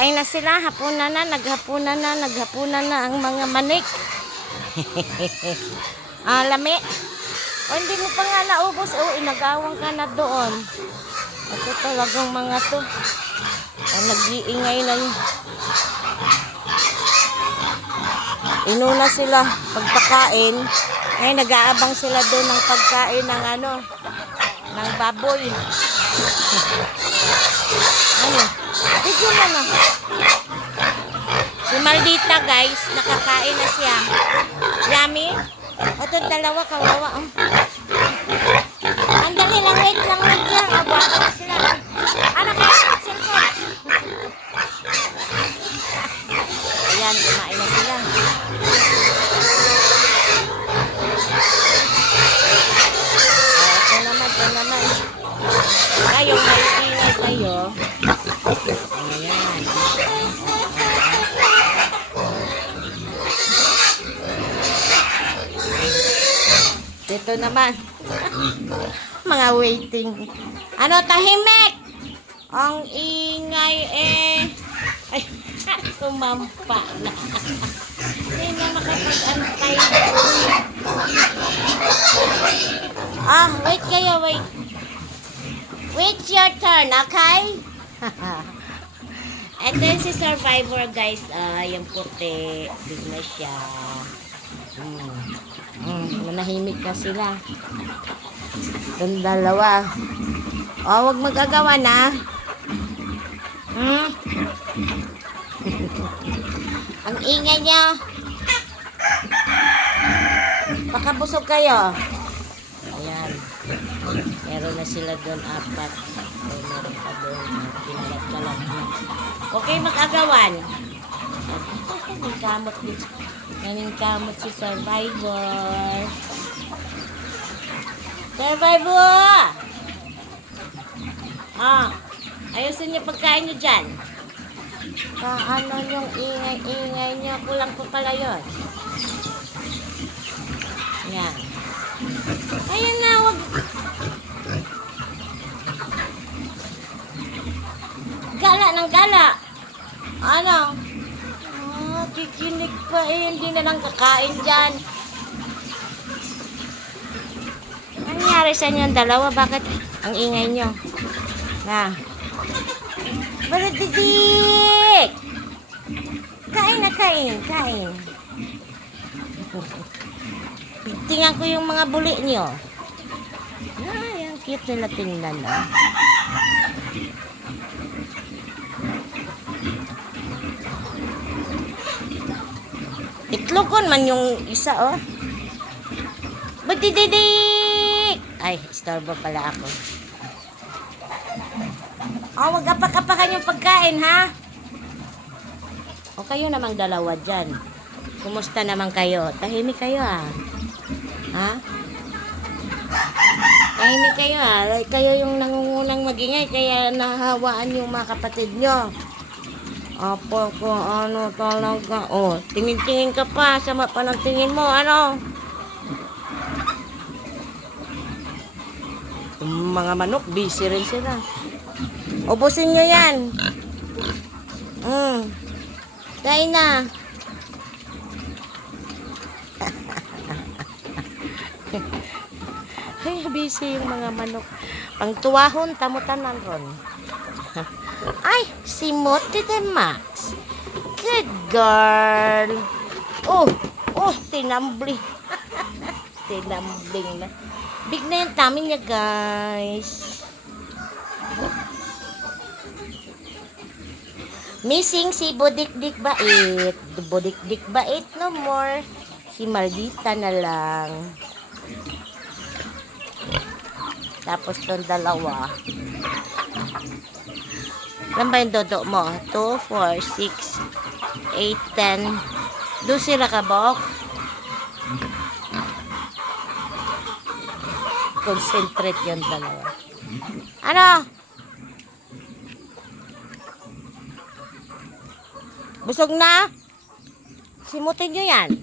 Ay na sila, hapunan na, naghapunan na ang mga manik. Lami. O, hindi mo pa nga naubos. O, inagawang ka na doon. Ito talagang mga to. Nag-iingay na yun. Inuna sila pagpakain. Ngayon, nag-aabang sila doon ng pagkain ng ng baboy. Video mo na. Si Maldita, guys, nakakain na siya. Yummy. O, ito dalawa, kawawa. Andali lang, wait lang. Abuha na sila. Ano kaya? Cellphone. Ayan, kumain na sila. Ito naman. Kayong may ingay kayo. Ayan. Dito naman. Mga waiting. Tahimik! Ang ingay ay, tumampa na. Hindi na makapag-antay. Wait kayo, wait. Wait your turn, okay? And then si Survivor, guys, yung puti, big na siya. Manahimik na sila. Itong dalawa. Wag magagawa na. Ang ingay niya. Pakabusog kayo. Ayan. Meron na sila doon, 4. Meron pa doon. Pinalat-kalat na. Okay, mag-agawan. Galing kamot si Survivor. Survivor! Ayusin niyo pagkain niyo dyan. Yung ingay niyo. Kulang po pala yun. Yan. Ayan na, wag. Gala ng gala. Kikinig pa hindi na lang kakain dyan. Ano nangyari sa inyo ang dalawa? Bakit ang ingay nyo? Baradidik! Kain na, kain. Tingnan ko yung mga buli nyo. Ang cute nila tingnan, Itlogon man yung isa, Baradidik! Ay, istorbo pala ako. Wag apak-apakan yung pagkain, ha? O kayo namang dalawa dyan. Kumusta naman kayo? Tahimik kayo, ha? Tahimik kayo, Kayo yung nangungunang magingay, kaya nahawaan yung mga kapatid nyo. Apo ko, talaga. Tingin-tingin ka pa. Sama pa ng tingin mo, Yung mga manok, busy rin sila. Ubusin nyo yan. Kain na. Busy yung mga manok. Pangtuwahon, tamutan ron. Ay, si Motti Max. Good girl. Tinambling. Tinambling na. Big na yung tummy niya, guys. Missing si Bodikdik Bait. Bodikdik Bait no more. Si Maldita na lang. Tapos itong dalawa. Ilan ba yung dodo mo? 2, 4, 6, 8, 10. Do sila kabok. Concentrate yung dalawa. Busog na? Simutin nyo yan.